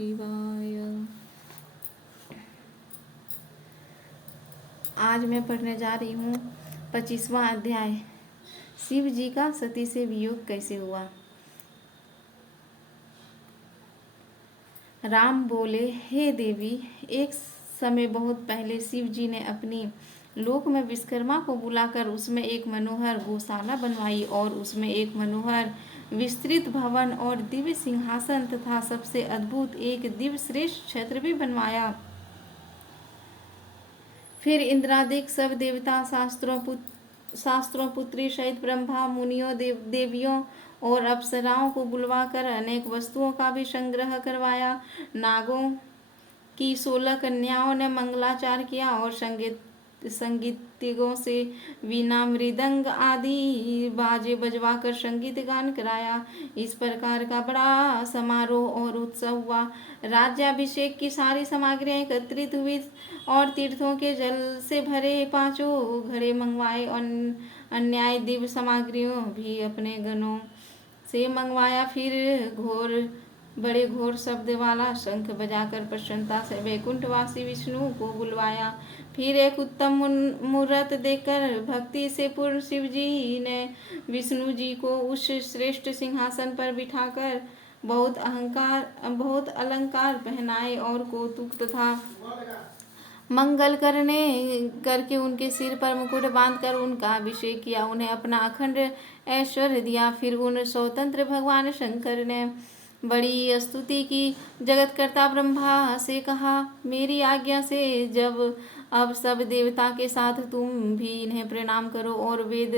शिवाय। आज मैं पढ़ने जा रही हूँ 25वां अध्याय, शिव जी का सती से वियोग कैसे हुआ। राम बोले, हे देवी, एक समय बहुत पहले शिव जी ने अपनी लोक में विश्वकर्मा को बुलाकर उसमें एक मनोहर गौशाला बनवाई और उसमें एक मनोहर विस्तृत भवन और दिव्य सिंहासन तथा सबसे अद्भुत एक दिव्य श्रेष्ठ छत्र भी बनवाया। फिर इंद्रादिक सब देवता शास्त्रों पुत्री सहित ब्रह्मा मुनियों देवियों और अप्सराओं को बुलवाकर अनेक वस्तुओं का भी संग्रह करवाया। नागों की 16 कन्याओं ने मंगलाचार किया और संगीतज्ञों से वीणा मृदंग आदि बाजे बजवाकर संगीत गान कराया। इस प्रकार का बड़ा समारोह और उत्सव हुआ। राज्याभिषेक की सारी सामग्रियां एकत्रित हुई और तीर्थों के जल से भरे 5 घड़े मंगवाए और अन्य दिव्य सामग्रियों भी अपने गणों से मंगवाया। फिर बड़े घोर शब्द वाला शंख बजाकर प्रसन्नता से वैकुंठवासी विष्णु को बुलवाया। फिर एक उत्तम मुहूर्त देखकर भक्ति से पूर्ण शिव जी ने विष्णु जी को उस श्रेष्ठ सिंहासन पर बिठाकर बहुत अलंकार पहनाए और कौतुक तथा मंगल करके उनके सिर पर मुकुट बांधकर उनका अभिषेक किया, उन्हें अपना अखंड ऐश्वर्य दिया। फिर उन स्वतंत्र भगवान शंकर ने बड़ी स्तुति की। जगतकर्ता ब्रह्मा से कहा, मेरी आज्ञा से अब सब देवता के साथ तुम भी इन्हें प्रणाम करो और वेद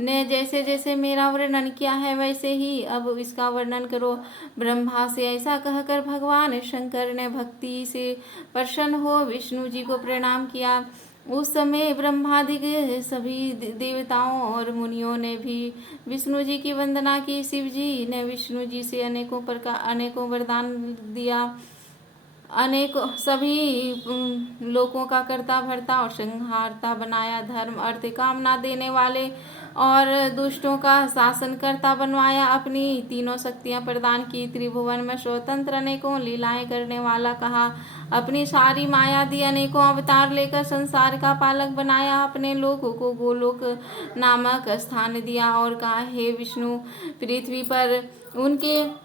ने जैसे जैसे मेरा वर्णन किया है वैसे ही अब इसका वर्णन करो। ब्रह्मा से ऐसा कहकर भगवान शंकर ने भक्ति से प्रसन्न हो विष्णु जी को प्रणाम किया। उस समय ब्रह्मादि सभी देवताओं और मुनियों ने भी विष्णु जी की वंदना की। शिव जी ने विष्णु जी से अनेकों वरदान दिया, सभी लोकों का कर्ता भरता और संहारता बनाया, धर्म अर्थ कामना देने वाले और दुष्टों का शासन करता बनवाया, अपनी तीनों शक्तियां प्रदान की, त्रिभुवन में स्वतंत्र अनेकों लीलाएं करने वाला कहा, अपनी सारी माया दी, अनेकों अवतार लेकर संसार का पालक बनाया, अपने लोक को गोलोक नामक स्थान दिया और कहा, हे विष्णु, पृथ्वी पर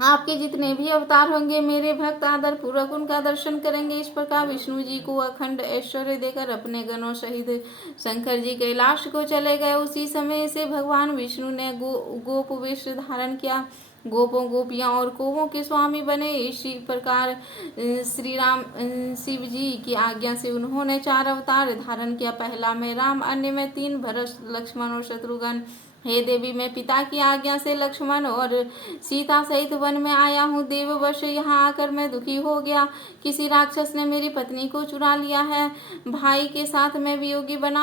आपके जितने भी अवतार होंगे मेरे भक्त आदर पूर्वक उनका दर्शन करेंगे। इस प्रकार विष्णु जी को अखंड ऐश्वर्य देकर अपने गणों सहित शंकर जी कैलाश को चले गए। उसी समय से भगवान विष्णु ने गोप वेश धारण किया, गोपों गोपियां और कौवों के स्वामी बने। इसी प्रकार श्री राम शिव जी की आज्ञा से उन्होंने 4 अवतार धारण किया। पहला में राम, अन्य में 3 भरत, लक्ष्मण और शत्रुघ्न। हे देवी, मैं पिता की आज्ञा से लक्ष्मण और सीता सहित वन में आया हूँ। देववश यहाँ आकर मैं दुखी हो गया, किसी राक्षस ने मेरी पत्नी को चुरा लिया है। भाई के साथ मैं वियोगी बना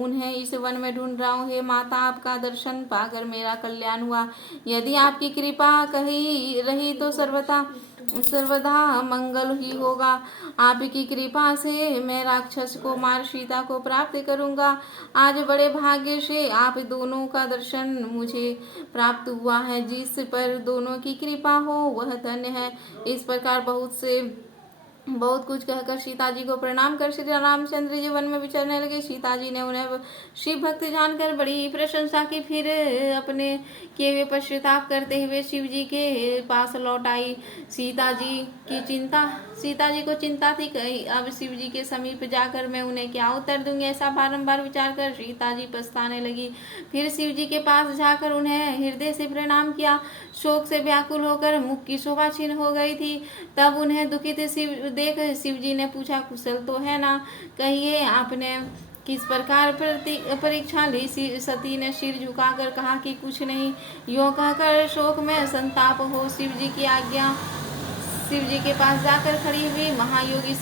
उन्हें इस वन में ढूंढ रहा हूँ। हे माता, आपका दर्शन पाकर मेरा कल्याण हुआ। यदि आपकी कृपा कही रही तो सर्वदा मंगल ही होगा। आपकी कृपा से मैं राक्षस को मार सीता को प्राप्त करूंगा। आज बड़े भाग्य से आप दोनों का दर्शन मुझे प्राप्त हुआ है। जिस पर दोनों की कृपा हो वह धन्य है। इस प्रकार बहुत कुछ कहकर सीता जी को प्रणाम कर श्री रामचंद्र जी वन में विचरने लगे। सीता जी ने उन्हें शिव भक्त जानकर बड़ी प्रशंसा की। फिर अपने किए हुए पश्चाताप करते हुए शिव जी के पास लौट आई। सीता जी को चिंता थी कि अब शिव जी के समीप जाकर मैं उन्हें क्या उत्तर दूंगी। ऐसा बारंबार विचार कर सीता जी पछताने लगी। फिर शिव जी के पास जाकर उन्हें हृदय से प्रणाम किया। शोक से व्याकुल होकर मुख की शोभा छीन हो गई थी। तब उन्हें दुखित देख शिव जी ने पूछा, कुशल तो है ना? कहिए, आपने किस प्रकार परीक्षा ली? सती ने सिर झुकाकर कहा कि कुछ नहीं। यों कहकर शोक में संताप हो शिव जी के पास जाकर खड़ी हुई। महायोगी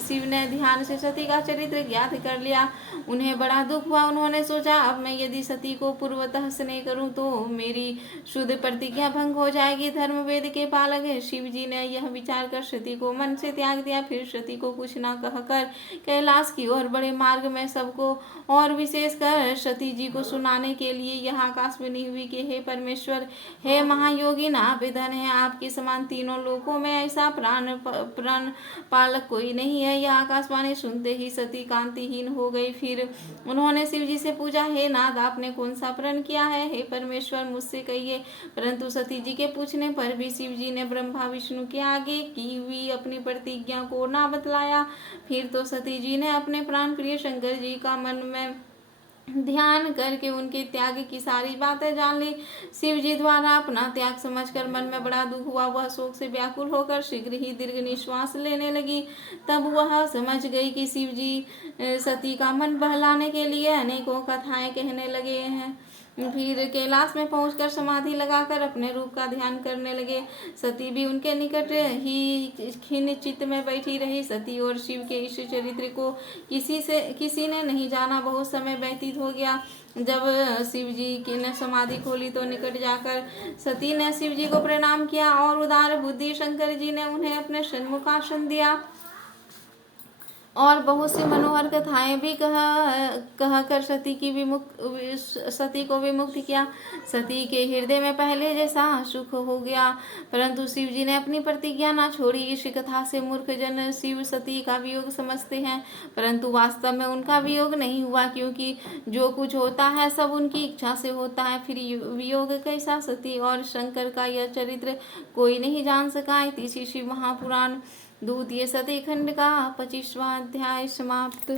शिव ने ध्यान से सती का चरित्र ज्ञात कर लिया। उन्हें बड़ा दुख हुआ। उन्होंने सोचा, अब मैं यदि सती को पूर्वतः स्नेह करूं तो मेरी शुद्ध प्रतिज्ञा भंग हो जाएगी। धर्म वेद के पालक है। शिव जी ने यह विचार कर सती को मन से त्याग दिया। फिर सती को कुछ न कहकर कैलाश की ओर बड़े। मार्ग में सबको और विशेषकर सती जी को सुनाने के लिए यह आकाशवाणी हुई कि हे परमेश्वर, हे महायोगी, आप धन है, आपके समान तीनों लोकों में ऐसा प्राण पालक कोई नहीं है। यह आकाशवाणी सुनते ही सती कांतिहीन हो गई। फिर उन्होंने शिव जी से पूछा, हे नाथ, आपने कौन सा प्रण किया है? हे परमेश्वर, मुझसे कहिए। परंतु सती जी के पूछने पर भी शिव जी ने ब्रह्मा विष्णु के आगे की हुई अपनी प्रतिज्ञा को ना बतलाया। फिर तो सती जी ने अपने प्राण प्रिय शंकर जी का मन में ध्यान करके उनके त्याग की सारी बातें जान ली। शिव जी द्वारा अपना त्याग समझकर मन में बड़ा दुख हुआ। वह शोक से व्याकुल होकर शीघ्र ही दीर्घ निश्वास लेने लगी। तब वह समझ गई कि शिव जी सती का मन बहलाने के लिए अनेकों कथाएं कहने लगे हैं। फिर कैलाश में पहुंचकर समाधि लगाकर अपने रूप का ध्यान करने लगे। सती भी उनके निकट ही खिन्न चित्त में बैठी रही। सती और शिव के इस चरित्र को किसी ने नहीं जाना। बहुत समय व्यतीत हो गया। जब शिव जी की ने समाधि खोली तो निकट जाकर सती ने शिव जी को प्रणाम किया और उदार बुद्धि शंकर जी ने उन्हें अपने सन्मुख आसन दिया और बहुत सी मनोहर कथाएं भी कहकर सती को विमुक्त किया। सती के हृदय में पहले जैसा सुख हो गया। परंतु शिव जी ने अपनी प्रतिज्ञा न छोड़ी। इस कथा से मूर्ख जन शिव सती का वियोग समझते हैं, परंतु वास्तव में उनका वियोग नहीं हुआ, क्योंकि जो कुछ होता है सब उनकी इच्छा से होता है। फिर वियोग कैसा? सती और शंकर का यह चरित्र कोई नहीं जान सका। इसी शिव महापुराण द्वितीय सती खंड का 25वां अध्याय समाप्त।